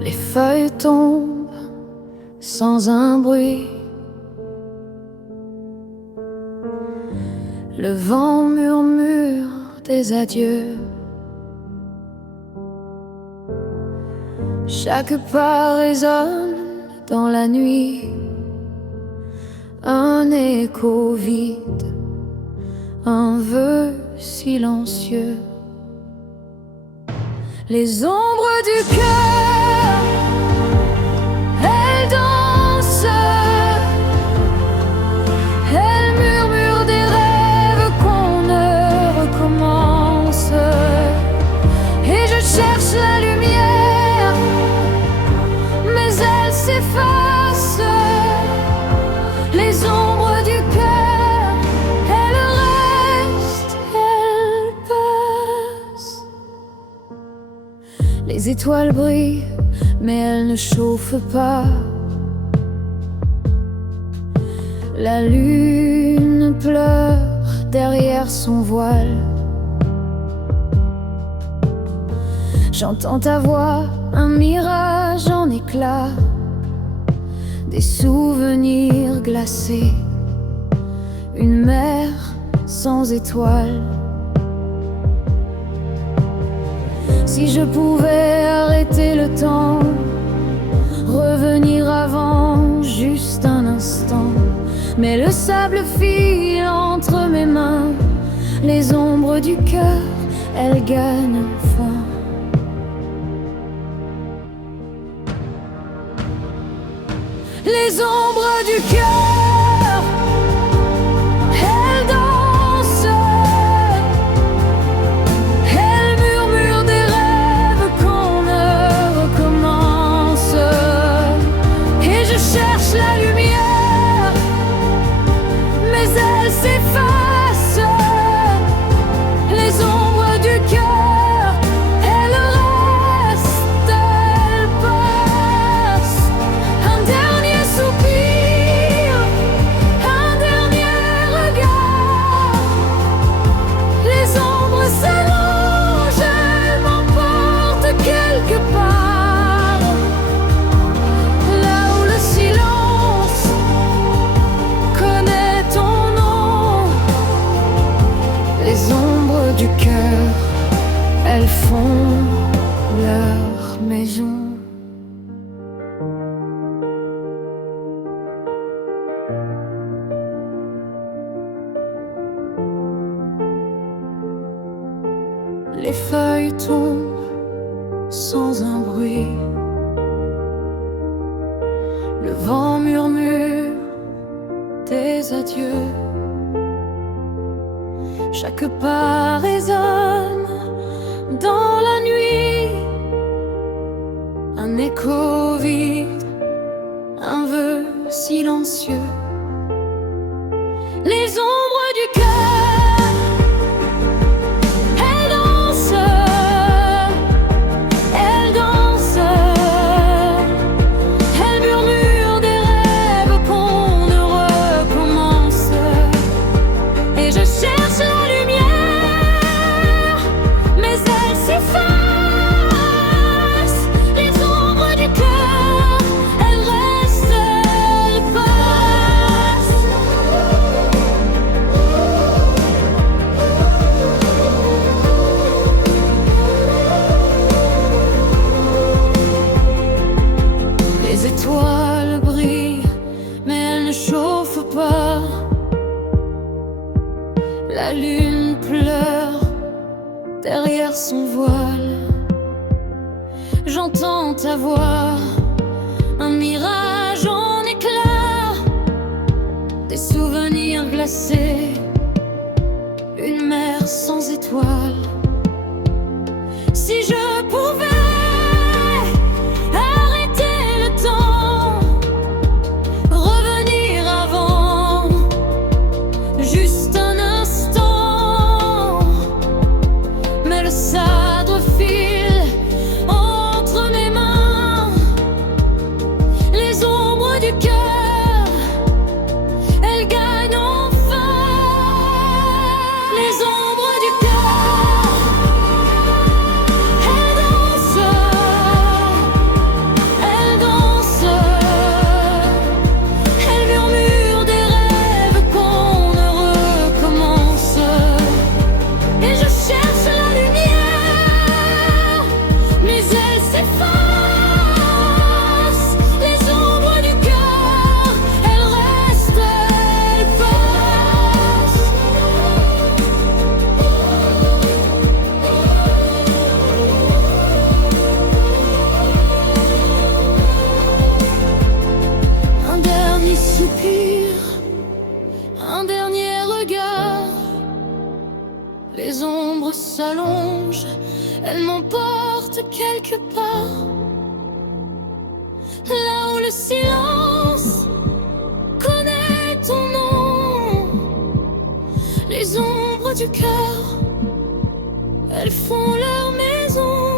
Les feuilles tombent sans un bruit. Le vent murmure des adieux. Chaque pas résonne dans la nuit. Un écho vide, un vœu silencieux. Les ombres du cœur, elles dansent, elles murmurent des rêves qu'on ne recommence. Et je cherche la lumière, mais elle s'efface. Les ombres du cœur, elles restent, elles passent. Les étoiles brillent, mais elles ne chauffent pas. La lune pleure derrière son voile. J'entends ta voix, un mirage en éclats, des souvenirs glacés, une mer sans étoiles. Si je pouvais arrêter le temps, revenir avant juste un instant. Mais le sable file entre mes mains, les ombres du cœur, elles gagnent enfin. Les ombres du cœur, elles dansent, elles murmurent des rêves qu'on ne recommence. Et je cherche la lumière, mais elle s'efface. Les ombres du cœur, elles restent, elles passent. Un dernier soupir, un dernier regard. Les ombres s'allongent, elles m'emportent quelque part, là où le silence connaît ton nom. Les ombres du cœur, elles font leur maison. Les feuilles tombent sans un bruit. Le vent murmure des adieux. Chaque pas résonne dans la nuit. Un écho vide, un vœu silencieux. Les ombres du cœur, elles dansent, elles dansent, elles murmurent des rêves qu'on ne recommence. Et je cherche la lumière, mais elle s'efface. Les ombres du cœur, elles restent, elles passent. Les étoiles brillent, mais elles ne chauffent pas. La lune pleure derrière son voile. J'entends ta voix, un mirage en éclats, des souvenirs glacés, une mer sans étoiles. Si je pouvais arrêter le temps, revenir avant juste un instant. Mais le sabre file entre mes mains. Les ombres du cœur, elles gagnent enfin. Les ombres du cœur, là où le silence connaît ton nom. Les ombres du cœur, elles font leur maison.